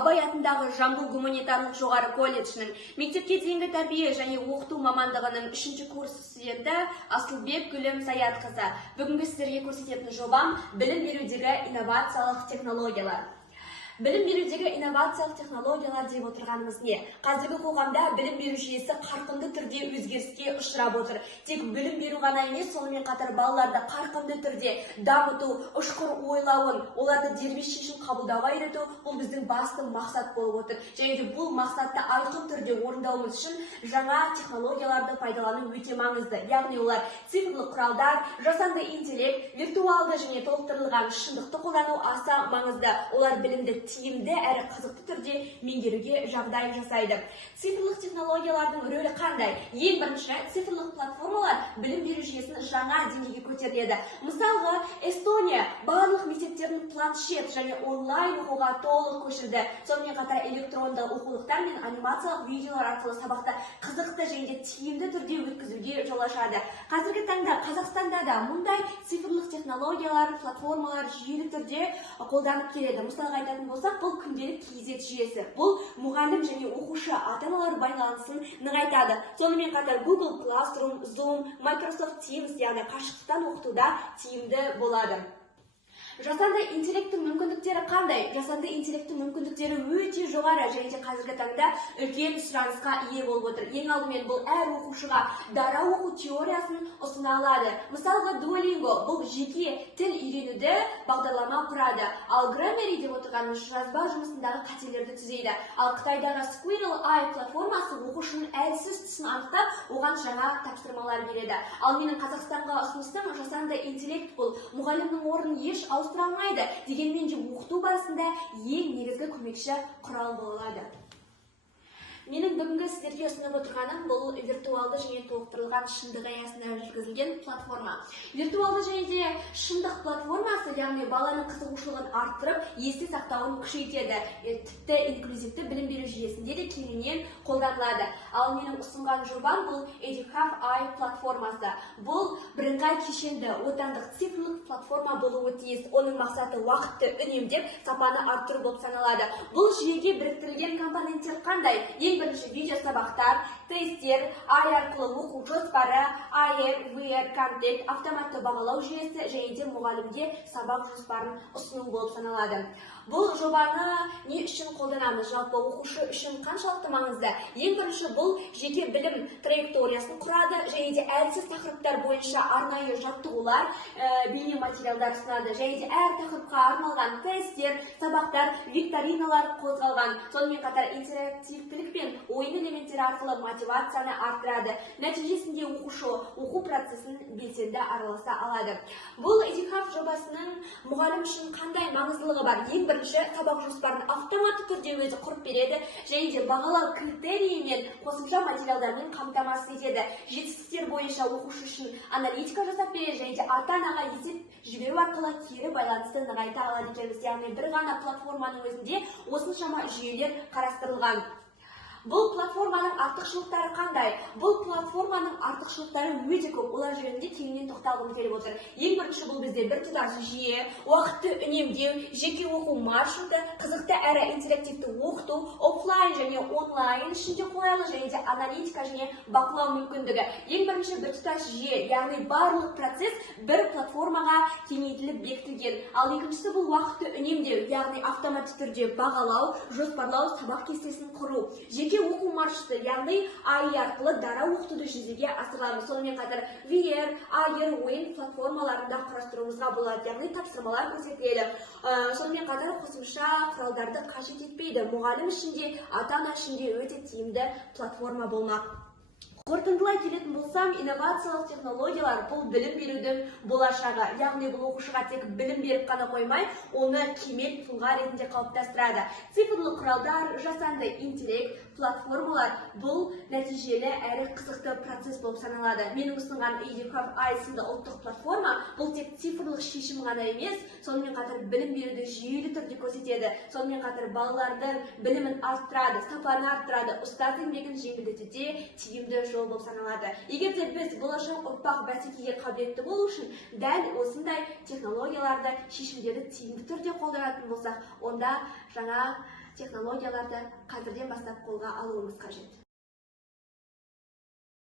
Абай атындағы Жамбыл гуманитарлық жоғары колледжінің мектепке дейінгі тәрбие және оқыту мамандығының 3-ші курс студенті Асылбек Гүлім Саятқызы. Бүгінгі сіздерге көрсететін жобам білім берудегі инновациялық технологиялар. Білім берудегі инновациялық технологиялар деп отырғанымыз не? Қазіргі қоғамда білім беру жүйесі қарқынды түрде өзгеріске ұшырап отыр. Тек білім беру ғана емес, сонымен қатар балаларды қарқынды түрде дамыту, ұшқыр ойлауын, оларды дербес шешім қабылдауға үйрету бұл біздің басты мақсат болып отыр. Және де бұл мақсатты айқын түрде орындауымыз үшін жаңа технологияларды пайдалану өте маңызды. Яғни олар цифрлық құралдар, жасанды интеллект, виртуалды және толықтырылған шындықты қолдану аса маңызды. Олар білімді тиімді әрі қызықты түрде меңгеруге жағдай жасайды. Цифрлық технологиялардың рөлі қандай? Ең бірінші, цифрлық платформалар білім беру жүйесін жаңа деңгейге көтереді. Мысалға, Эстония барлық мектептердің планшет және онлайн оқуға толық көшірді. Сонымен қатар электронды оқулықтар мен анимациялық видеолар арқылы сабақты қызықты және тиімді түрде өткізуге жол ашады. Қазіргі таңда Қазақстанда да мұндай цифрлық технологиялар, платформалар жүйелі түрде қолданып келеді. Мысалға айтатын болсақ, бұл күнделік кейзет жүйесі. Бұл мұғалім және оқушы ата-аналар байланысын нығайтады. Сонымен қатар Google Classroom, Zoom, Microsoft Teams, яғни қашықтықтан оқытуда тиімді болады. Жасанды интеллекттің мүмкіндіктері қандай? Жасанды интеллекттің мүмкіндіктері өте жоғары және де қазіргі таңда үлкен сұранысқа ие болып отыр. Ең алдымен бұл әр оқушыға дара оқу теориясын ұсына алады. Мысалға Duolingo бұл жеке тіл үйренуді бағдарлама құрады. Ал Grammarly деп отырғанымыз жазба жұмысындағы қателерді түзейді. Ал Қытайдағы Squirrel Eye платформасы оқушының әлсіз тұсын анықтап, оған жаңа тапсырмалар береді. Ал менің Қазақстанға ұсыныстым жасанды интеллект бұл мұғалімнің орнын еш ауыстыра алмайды, дегенмен де оқыту барысында ең негізгі көмекші құрал болады. Менің бүгінгі сіздерге ұсынып отырғаным бұл виртуалды және толықтырылған шындық аясында жүргізілген платформа. Виртуалды және де шындық платформасы, яғни баланың қызығушылығын арттырып, есте сақтауын күшейтеді. Тіпті инклюзивті білім беру жүйесінде де кеңінен қолданылады. Ал менің ұсынған жобам бұл Educaf Eye платформасы. Бұл бірыңғай кешенді отандық цифрлық платформа болуы тиіс. Оның мақсаты уақытты үнемдеп, сапаны арттыру болып саналады. Бұл жүйеге біріктірілген компоненттер қандай? Бірінші видео сабақтар, тесттер, ай арқылы оқу жоспары, AR, VR, контент, автоматты бағалау жүйесі және де мұғалімге сабақ жоспарын ұсыну болып саналады. Бұл жобаны не үшін қолданамыз? Жалпы оқушы үшін қаншалықты маңызды? Ең бірінші бұл жеке білім траекториясын құрады және де әлсіз тақырыптар бойынша арнайы жаттығулар, бейне материалдар ұсынады. Және де әр тақырыпқа арналған тесттер, сабақтар, викториналар қозғалған. Сонымен қатар интерактивтілік пен ойын элементтері арқылы мотивацияны арттырады. Нәтижесінде оқушы оқу процесін белсенді араласа алады. Бұл Educaf жобасының мұғалім үшін қандай маңыздылығы бар? Ең бірінші, сабақ жоспарын автоматты түрде өзі құрып береді және де бағалау критерийі мен қосымша материалдармен қамтамасыз етеді. Жетістіктер бойынша оқушы үшін аналитика жасап береді және де ата-анаға есеп жіберу арқылы кері байланысты нығайта алады екенбіз. Яғни бір ғана платформаның өзінде осыншама жүйелер қарастырылған. Бұл платформаның артықшылықтары қандай? Бұл платформаның артықшылықтары өте көп. Олар жөнінде кеңінен тоқталғым келіп отыр. Ең бірінші, бұл бізде біртұтас жүйе, уақытты үнемдеу, жеке оқу маршруты, қызықты әрі интерактивті оқыту, офлайн және онлайн ішінде қолайлы және де аналитика және бақылау мүмкіндігі. Ең бірінші, біртұтас жүйе, яғни барлық процесс бір платформаға кеңейтіліп бекітілген. Ал екіншісі бұл уақытты үнемдеу, яғни автоматты түрде бағалау, жоспарлау, сабақ кестесін құру. Жеке оқу маршруты, яғни ай арқылы дара оқытуды жүзеге асырыламыз. Сонымен қатар VR, AR ойын платформаларында құрастыруымызға болады, яғни тапсырмалар көрсетіледі. Сонымен қатар қосымша құралдарды қажет етпейді. Мұғалім ішінде, ата-ана ішінде өте тиімді платформа болмақ. Қорытындылай келетін болсам, инновациялық технологиялар бұл білім берудің болашағы. Яғни бұл оқушыға тек білім беріп қана қоймай, оны кемел тұлға ретінде қалыптастырады. Цифрлық құралдар, жасанды интеллект, платформалар бұл нәтижелі әрі қызықты процесс болып саналады. Менің ұсынған Educaf Eye сынды ұлттық платформа бұл тек цифрлық шешім ғана емес, сонымен қатар білім беруді жүйелі түрде көрсетеді. Сонымен қатар балалардың білімін арттырады, сапаны арттырады, ұстаз еңбегін жеңілдетуде тиімді жол болып саналады. Егер де біз болашақ ұрпақ бәсекеге қабілетті болу үшін дәл осындай технологияларды, шешімдерді тиімді түрде қолданатын болсақ, онда жаңа технологияларды қазірден бастап қолға алуымыз қажет.